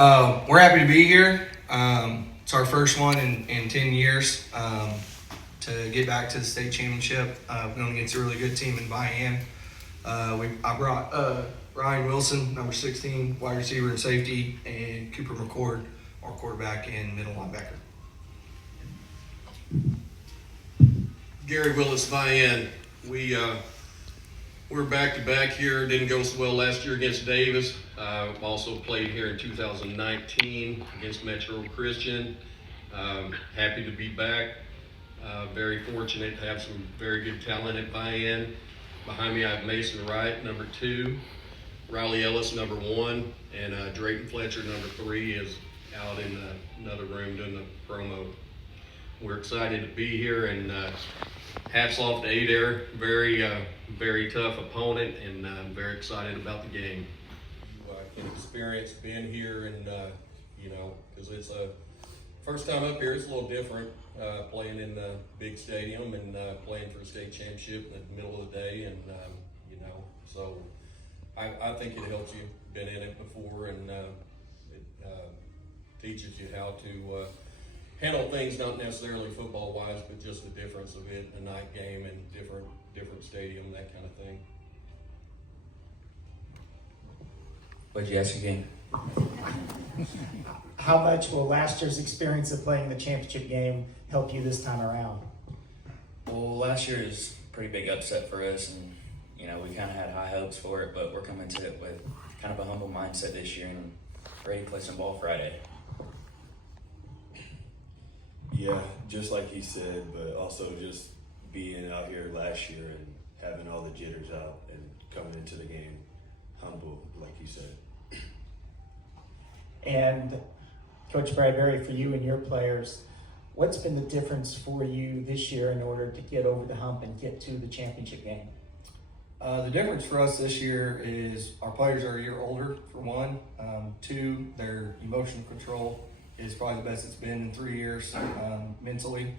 We're happy to be here. It's our first one in 10 years to get back to the state championship. Going against a really good team in Vian. I brought Ryan Wilson, number 16, wide receiver and safety, and Cooper McCord, our quarterback and middle linebacker. Gary Willis, Vian. We're back to back here. Didn't go so well last year against Davis. Also played here in 2019 against Metro Christian. Happy to be back. Very fortunate to have some very good talent at Vian. Behind me I have Masyn Wright, number 2, Riley Ellis, number 1, and Drayton Fletcher, number 3, is out in another room doing the promo. We're excited to be here, and hats off to Adair. Very tough opponent, and I'm very excited about the game. You can experience being here, and because it's a first time up here, it's a little different playing in the big stadium and playing for a state championship in the middle of the day, and so I think it helps you. Been in it before, and it teaches you how to handle things, not necessarily football wise, but just the difference of it, a night game and different stadium, that kind of thing. What'd you ask again? How much will last year's experience of playing the championship game help you this time around? Well, last year is a pretty big upset for us, and we kind of had high hopes for it, but we're coming to it with kind of a humble mindset this year and ready to play some ball Friday. Yeah, just like he said, but also just being out here last year and having all the jitters out and coming into the game humble, like you said. And Coach Bradbury, for you and your players, what's been the difference for you this year in order to get over the hump and get to the championship game? The difference for us this year is our players are a year older, for one. 2, their emotional control is probably the best it's been in 3 years mentally.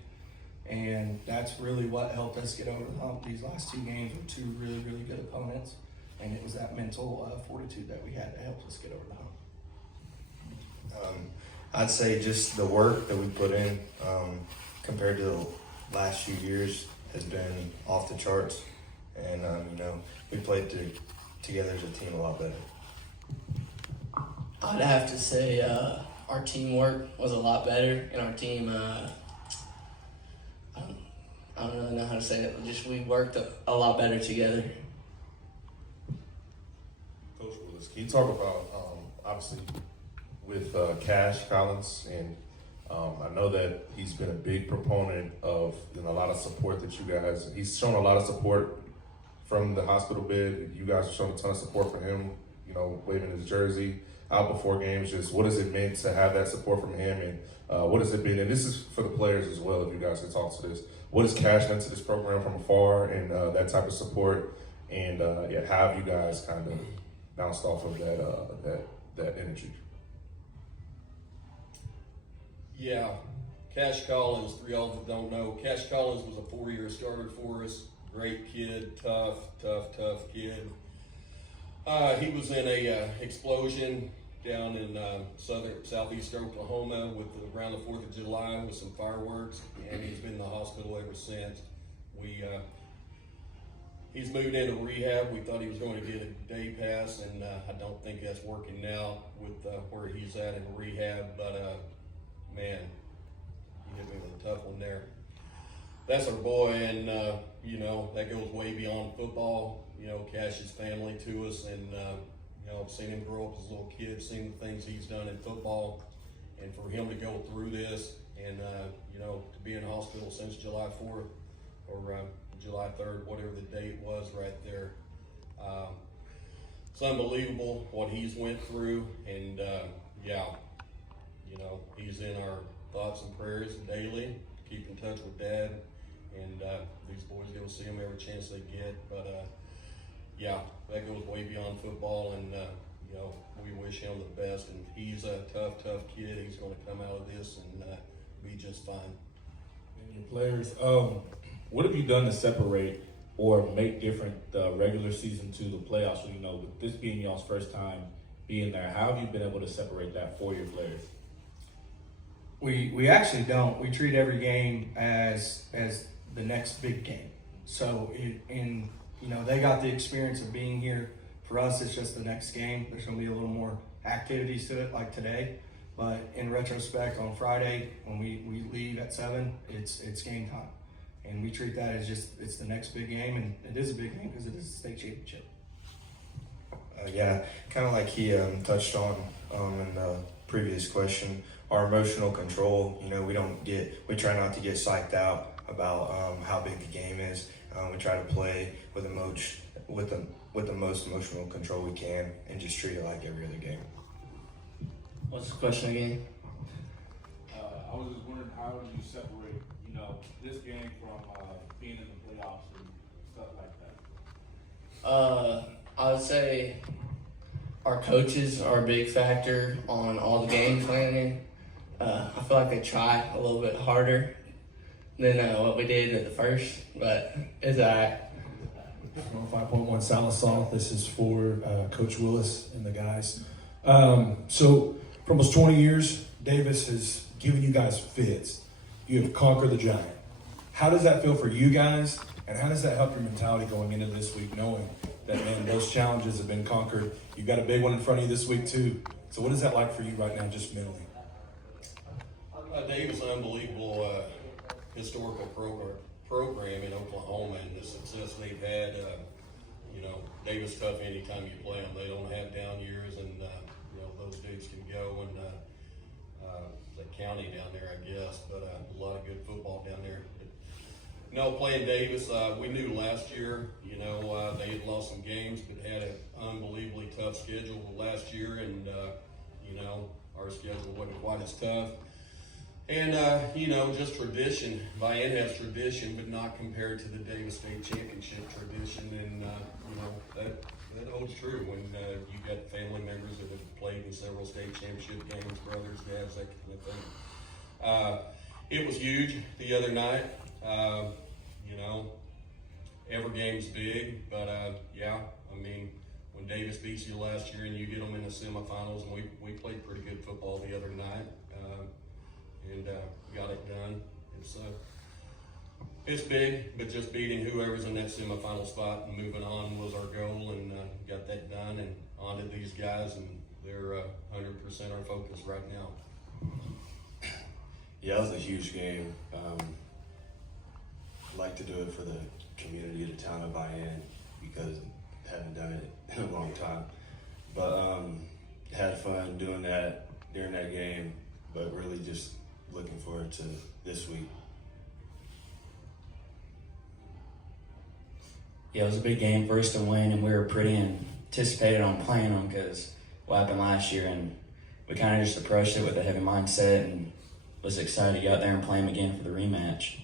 And that's really what helped us get over the hump. These last 2 games were 2 really, really good opponents. And it was that mental fortitude that we had that helped us get over the hump. I'd say just the work that we put in compared to the last few years has been off the charts. And, we played together as a team a lot better. I'd have to say our teamwork was a lot better, and our team, I don't really know how to say it, just we worked a lot better together. Coach Willis, can you talk about, obviously, with Cash Collins, and I know that he's been a big proponent of a lot of support that you guys, he's shown a lot of support from the hospital bed. You guys have shown a ton of support for him, waving his jersey out before games. Just what has it meant to have that support from him, and what has it been? And this is for the players as well, if you guys can talk to this. What has Cash meant to this program from afar, and that type of support, and how have you guys kind of bounced off of that energy? Yeah, Cash Collins, for y'all that don't know, Cash Collins was a 4-year starter for us. Great kid, tough kid. He was in a explosion down in southeast Oklahoma around the 4th of July with some fireworks, and he's been in the hospital ever since. He's moved into rehab. We thought he was going to get a day pass, and I don't think that's working now with where he's at in rehab, but man, you hit me with a tough one there. That's our boy, and that goes way beyond football. Cash's family to us, and I've seen him grow up as a little kid, seen the things he's done in football, and for him to go through this, and to be in hospital since July 4th or July 3rd, whatever the date was right there. It's unbelievable what he's went through, and he's in our thoughts and prayers daily. Keep in touch with Dad, and these boys go see him every chance they get. But that goes way beyond football, and we wish him the best. And he's a tough kid. He's going to come out of this and be just fine. And your players, what have you done to separate or make different the regular season to the playoffs? With this being y'all's first time being there. How have you been able to separate that for your players? We actually don't. We treat every game as the next big game. So they got the experience of being here. For us, it's just the next game. There's going to be a little more activities to it, like today. But in retrospect, on Friday when we leave at 7, it's game time, and we treat that as it's the next big game, and it is a big game because it is a state championship. Yeah, kind of like he touched on in the previous question, our emotional control. We try not to get psyched out about how big the game is. We try to play with the most emotional control we can, and just treat it like every other game. What's the question again? I was just wondering, how do you separate, this game from being in the playoffs and stuff like that? I would say our coaches are a big factor on all the game planning. I feel like they try a little bit harder than what we did at the first, but it's alright. 5.1 Salisal. This is for Coach Willis and the guys. So for almost 20 years, Davis has given you guys fits. You have conquered the giant. How does that feel for you guys, and how does that help your mentality going into this week, knowing that, man, those challenges have been conquered? You've got a big one in front of you this week, too. So what is that like for you right now, just mentally? Davis, an unbelievable historical program in Oklahoma, and the success they've had. Davis tough anytime you play them. They don't have down years, and those dudes can go. And the county down there, I guess, but a lot of good football down there. Playing Davis, we knew last year. They had lost some games, but had an unbelievably tough schedule last year, and our schedule wasn't quite as tough. And, just tradition. Vian has tradition, but not compared to the Davis State Championship tradition. And, that holds true when you got family members that have played in several state championship games, brothers, dads, that kind of thing. It was huge the other night. Every game's big, but, when Davis beats you last year and you get them in the semifinals, and we played pretty good football the other night. And got it done. It's big, but just beating whoever's in that semifinal spot and moving on was our goal, and got that done, and on to these guys, and they're 100% our focus right now. Yeah, that was a huge game. I'd like to do it for the community of the town of Vian, because I haven't done it in a long time. But had fun doing that during that game, but really just looking forward to this week. Yeah, it was a big game for us to win, and we were pretty anticipated on playing them because what happened last year, and we kind of just approached it with a heavy mindset and was excited to go out there and play them again for the rematch.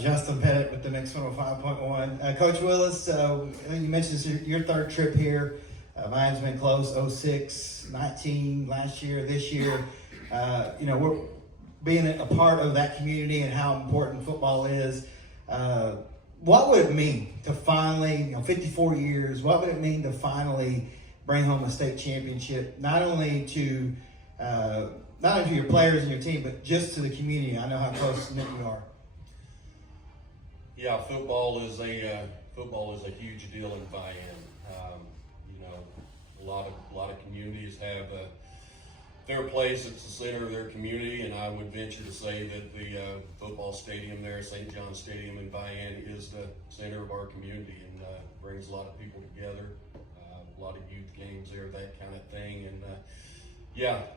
Justin Pettit with the next 105.1. Coach Willis, you mentioned this is your third trip here. Mine's been close, 06, 19 last year, this year. We're being a part of that community and how important football is. What would it mean to finally, 54 years, what would it mean to finally bring home a state championship, not only to your players and your team, but just to the community? I know how close knit you are. Yeah, football is a huge deal in Vian. A lot of communities have their place. It's the center of their community, and I would venture to say that the football stadium there, St. John's Stadium in Vian, is the center of our community, and brings a lot of people together. A lot of youth games there, that kind of thing, and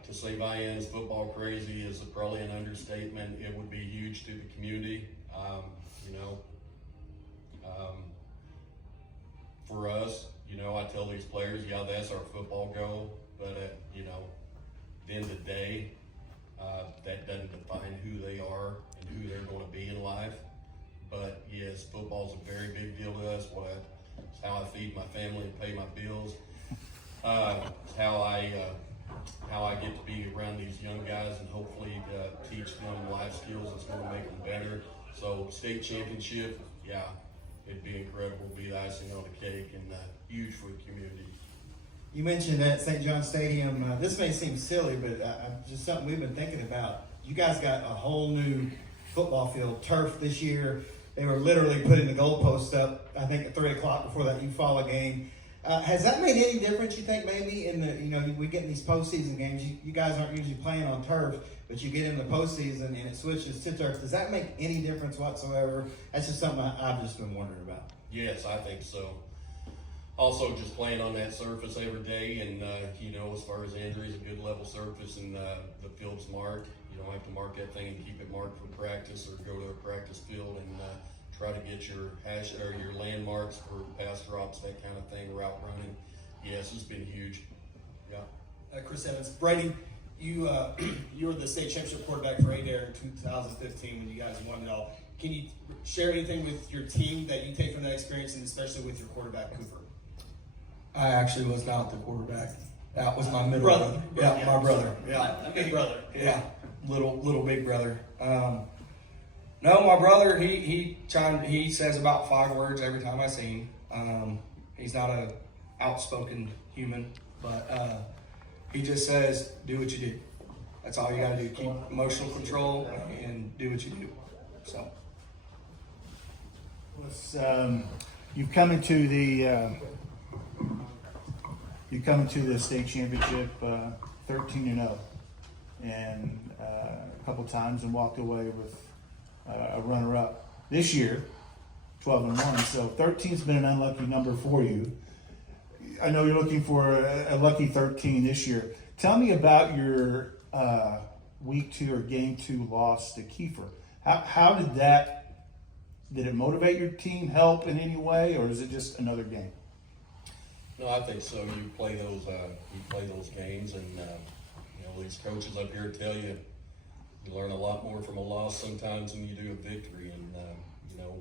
to say Vian's football crazy is probably an understatement. It would be huge to the community. For us, I tell these players, that's our football goal, but at the end of the day, that doesn't define who they are and who they're going to be in life. But yes, football's a very big deal to us. It's how I feed my family and pay my bills. It's how I get to be around these young guys and hopefully teach them life skills that's going to make them better. So state championship, it'd be incredible, be the icing on the cake, and huge for the community. You mentioned at St. John Stadium. This may seem silly, but just something we've been thinking about. You guys got a whole new football field, turf this year. They were literally putting the goalposts up, I think, at 3 o'clock before that Eufaula game. Has that made any difference, you think, maybe in the, we get in these postseason games, you guys aren't usually playing on turf, but you get in the postseason and it switches to turf. Does that make any difference whatsoever? That's just something I've just been wondering about. Yes, I think so. Also, just playing on that surface every day, and as far as injuries, a good level surface, and the field's marked. You don't have to mark that thing and keep it marked for practice, or go to a practice field and try to get your hash or your landmarks for pass drops, that kind of thing, route running. Yes, it's been huge. Yeah. Chris Evans, Brady, you were the state championship quarterback for Adair in 2015 when you guys won it all. Can you share anything with your team that you take from that experience, and especially with your quarterback Cooper? I actually was not the quarterback. That was my middle Brother. Yeah, my brother. Yeah, big brother. Yeah, little big brother. No, my brother, he says about 5 words every time I see him. He's not a outspoken human, but he just says, do what you do. That's all you gotta do. Keep emotional control and do what you do. So. You've come into the state championship 13-0, and a couple times, and walked away with a runner-up. This year, 12-1. So 13's been an unlucky number for you. I know you're looking for a lucky 13 this year. Tell me about your week 2 or game 2 loss to Kiefer. How did it motivate your team, help in any way, or is it just another game? No, I think so. You play those games, and these coaches up here tell you learn a lot more from a loss sometimes than you do a victory. And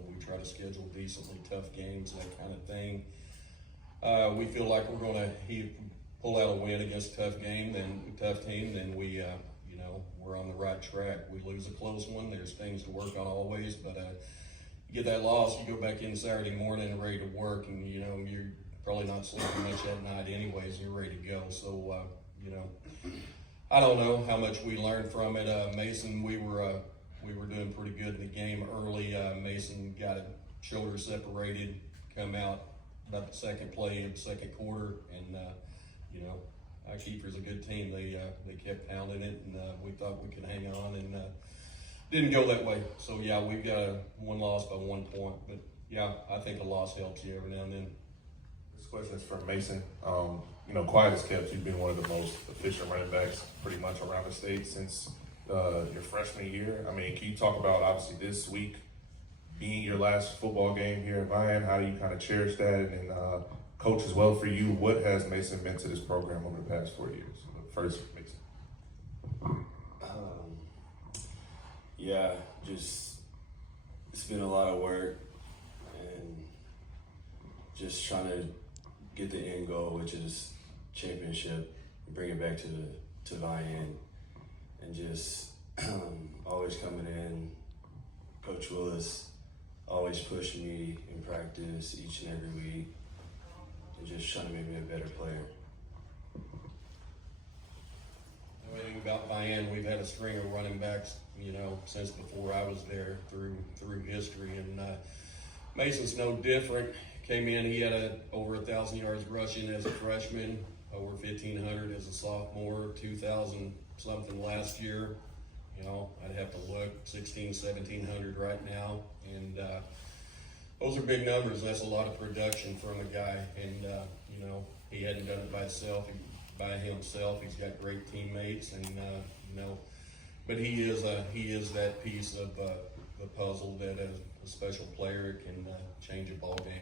we try to schedule decently tough games, that kind of thing. We feel like we're going to pull out a win against a tough team, then we we're on the right track. We lose a close one. There's things to work on always, but you get that loss, you go back in Saturday morning ready to work, and you're probably not sleeping much that night anyways, and you're ready to go. So I don't know how much we learned from it. Masyn, we were doing pretty good in the game early. Masyn got a shoulder separated, come out about the second play of the second quarter, and Kiefer's a good team. They kept pounding it, and we thought we could hang on, and didn't go that way. So yeah, we've got one loss by 1 point, but yeah, I think a loss helps you every now and then. This question is from Masyn. Quiet as kept, you've been one of the most efficient running backs pretty much around the state since your freshman year. I mean, can you talk about, obviously, this week being your last football game here at Vian? How do you kind of cherish that? And coach, as well for you, what has Masyn meant to this program over the past 4 years? First, Masyn. It's been a lot of work, and just trying to get the end goal, which is championship, bring it back to Vian, and just always coming in. Coach Willis always pushing me in practice each and every week, and just trying to make me a better player. Everything about Vian, we've had a string of running backs, since before I was there through history, and Mason's no different. Came in, he had over 1,000 yards rushing as a freshman, over 1,500 as a sophomore, 2,000 something last year. I'd have to look, 1,700 right now, and those are big numbers. That's a lot of production from a guy, and he hadn't done it by himself. He's got great teammates, and but he is that piece of the puzzle that a special player can change a ball game.